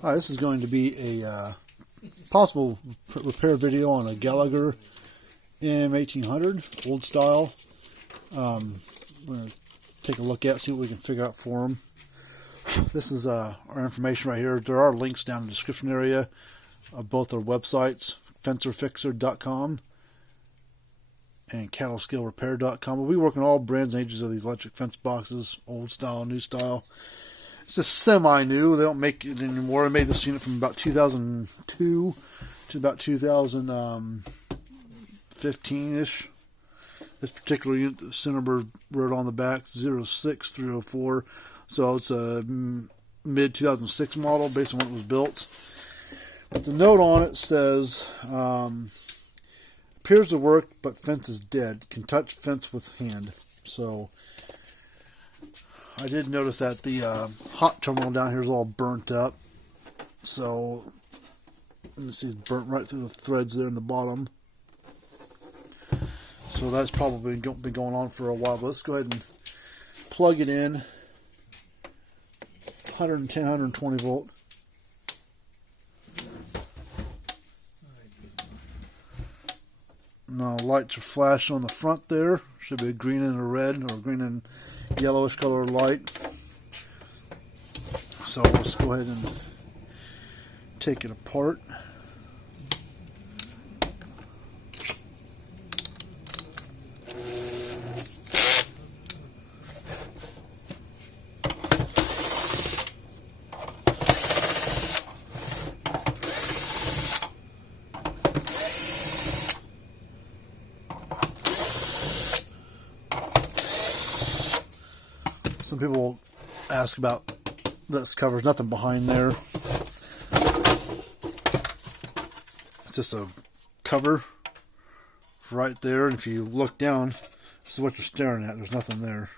Hi, this is going to be a possible repair video on a Gallagher M1800, old style. We're going to take a look at, see what we can figure out for them. This is our information right here. There are links down in the description area of both our websites, fencerfixer.com and cattlescalerepair.com. We'll be working all brands and ages of these electric fence boxes, old style, new style. It's just semi-new. They don't make it anymore. I made this unit from about 2002 to about 2015-ish. This particular unit, the center wrote on the back 06304. So it's a mid-2006 model based on when it was built. But the note on it says, appears to work, but fence is dead. Can touch fence with hand. So I did notice that the hot terminal down here is all burnt up. So you can see it's burnt right through the threads there in the bottom. So that's probably been going on for a while. But let's go ahead and plug it in. 110, 120 volt. Now lights are flashing on the front there. Should be a green and a red, or green and yellowish color light. So let's go ahead and take it apart. Some people ask about this cover. There's nothing behind there. It's just a cover right there, and if you look down, this is what you're staring at. There's nothing there.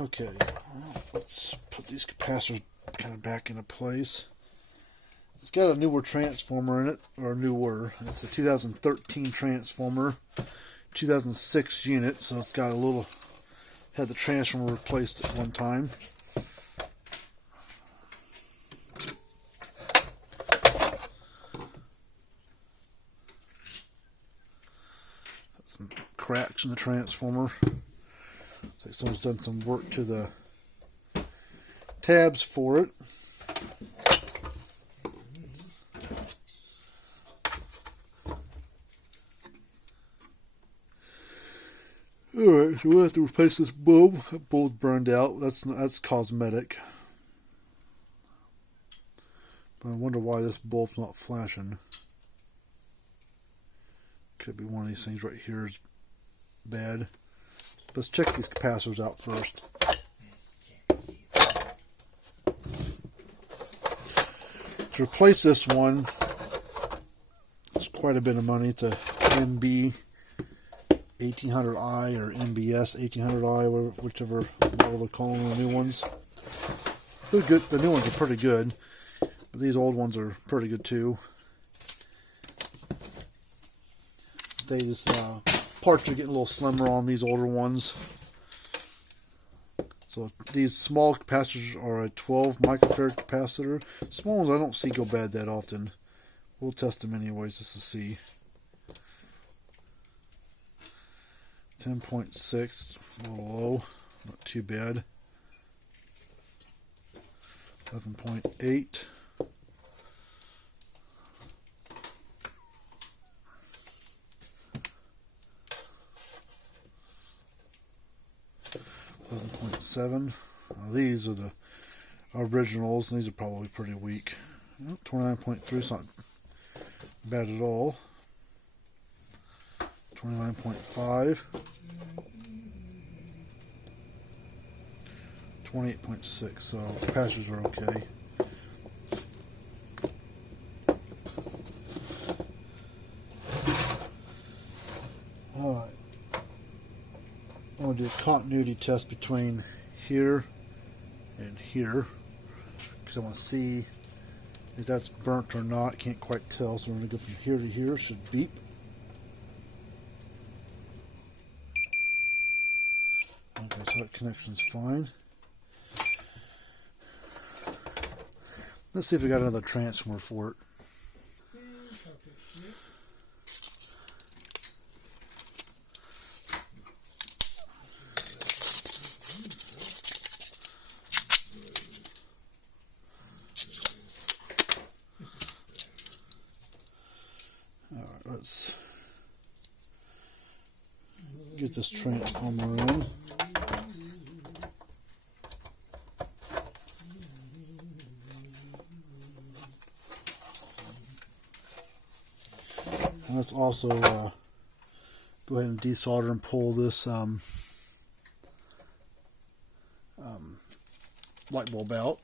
Okay, let's put these capacitors kind of back into place. It's got a newer transformer in it, or newer. It's a 2013 transformer. 2006 unit, so it's got a little, had the transformer replaced at one time. Some cracks in the transformer. Looks like someone's done some work to the tabs for it. Alright, so we'll have to replace this bulb. That bulb's burned out. That's cosmetic. But I wonder why this bulb's not flashing. Could be one of these things right here is bad. Let's check these capacitors out first. To replace this one, it's quite a bit of money. It's a MB 1800i or MBS 1800i, whichever model they're calling the new ones. They're good. The new ones are pretty good, but these old ones are pretty good too. These parts are getting a little slimmer on these older ones. So these small capacitors are a 12 microfarad capacitor. Small ones I don't see go bad that often. We'll test them anyways just to see. 10.6, a little low, not too bad. 11.8. 11.7. Now these are the originals, and these are probably pretty weak. 29.3 is not bad at all. 29.5, 28.6, so capacitors are okay. Alright, I'm going to do a continuity test between here and here, because I want to see if that's burnt or not. Can't quite tell, so I'm going to go from here to here. Should beep. Okay, so that connection's fine. Let's see if we got another transformer for it. Alright, let's get this transformer in. And let's also go ahead and desolder and pull this light bulb out.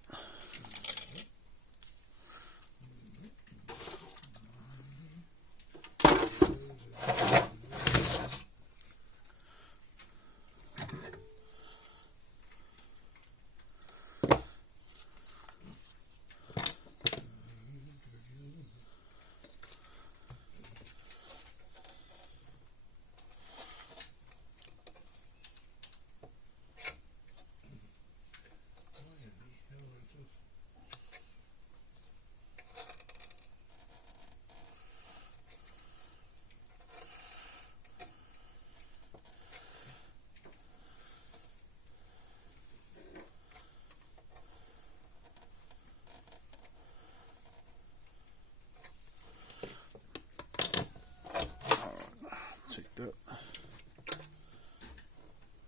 Take that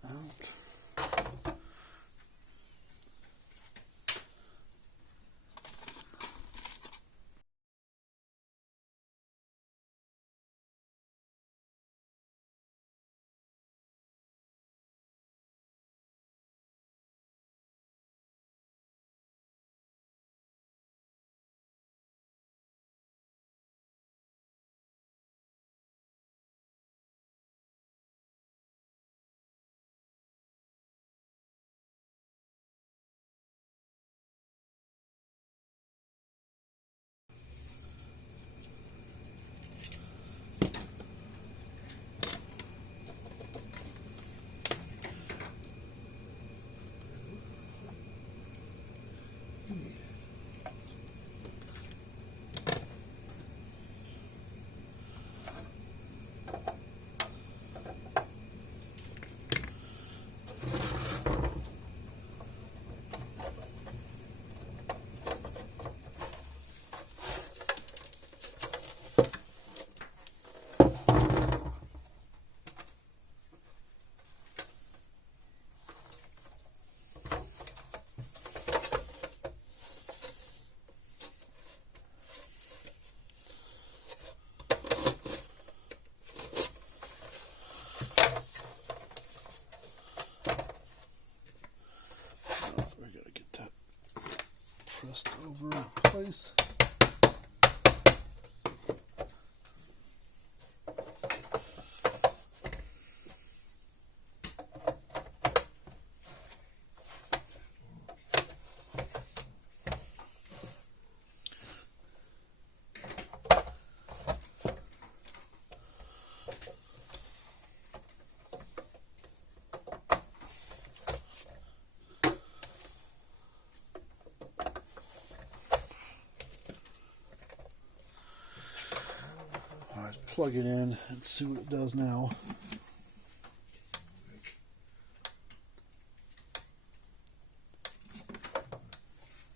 out. Pressed over in place. Let's plug it in and see what it does now.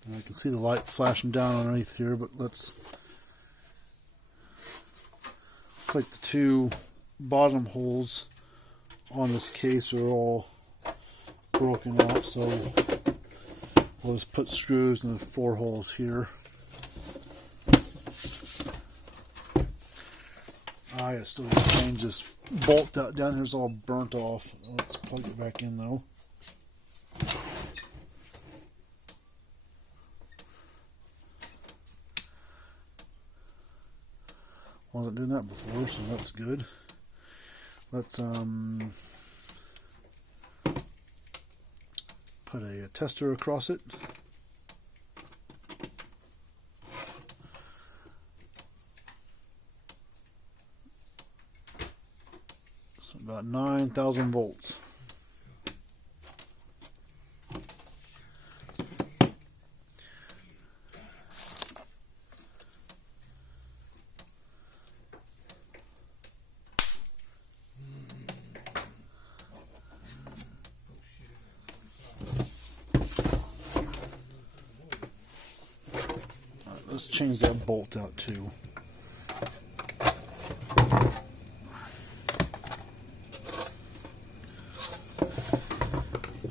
And I can see the light flashing down underneath here, but let's like the two bottom holes on this case are all broken out, so we'll just put screws in the 4 holes here. I still got to change this bolt out down here. It's all burnt off. Let's plug it back in though. Wasn't doing that before, so that's good. Let's put a tester across it. So about 9,000 volts. let's change that bolt out too.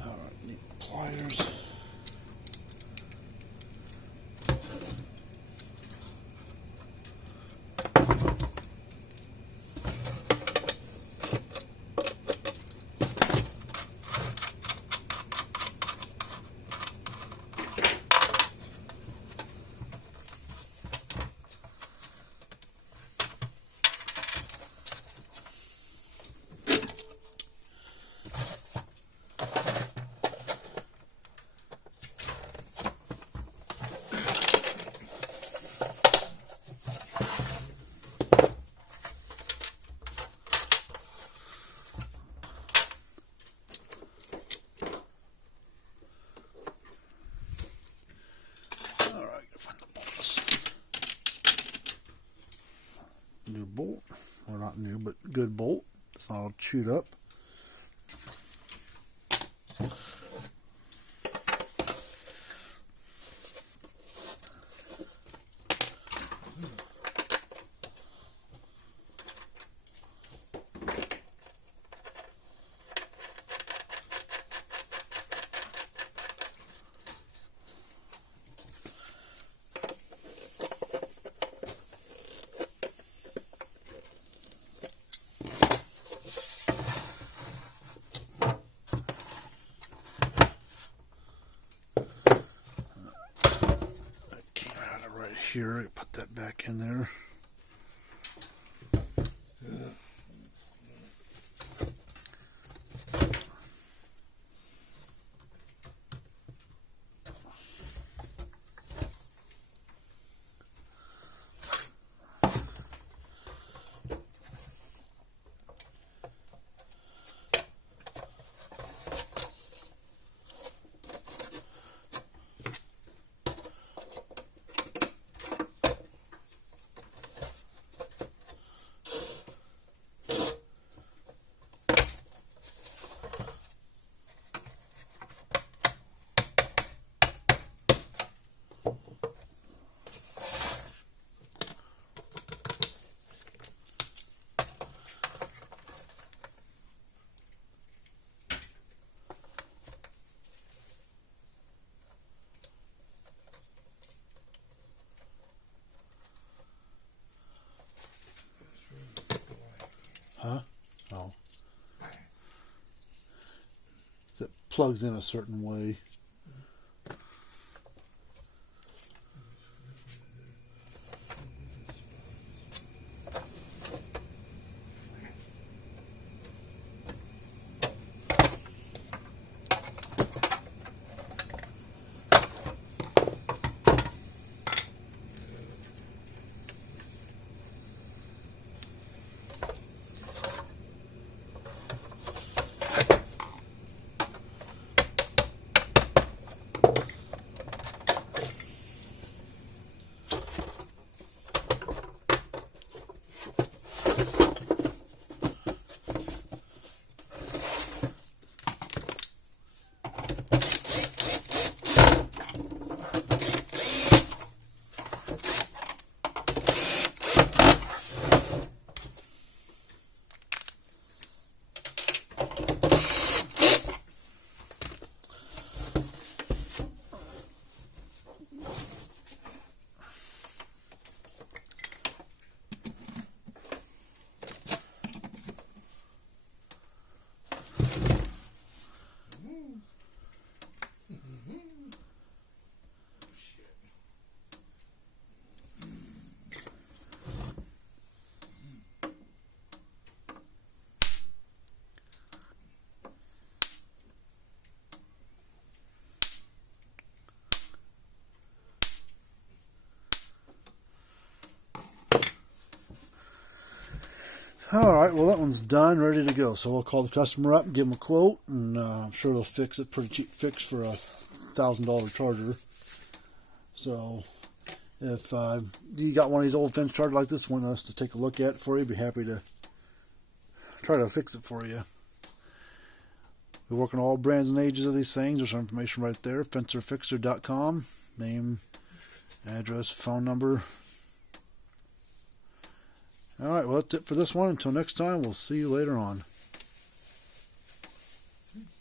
Alright, need pliers. New bolt, or not new, but good bolt. It's not all chewed up. Here, put that back in there. Huh? Oh. It plugs in a certain way. Alright, well that one's done, ready to go. So we'll call the customer up and give them a quote, and I'm sure they'll fix it. Pretty cheap fix for a $1,000 charger. So if you got one of these old fence chargers like this, want us to take a look at it for you, be happy to try to fix it for you. We work on all brands and ages of these things. There's some information right there, fencerfixer.com. Name, Address, phone number. Alright, well that's it for this one. Until next time, we'll see you later on.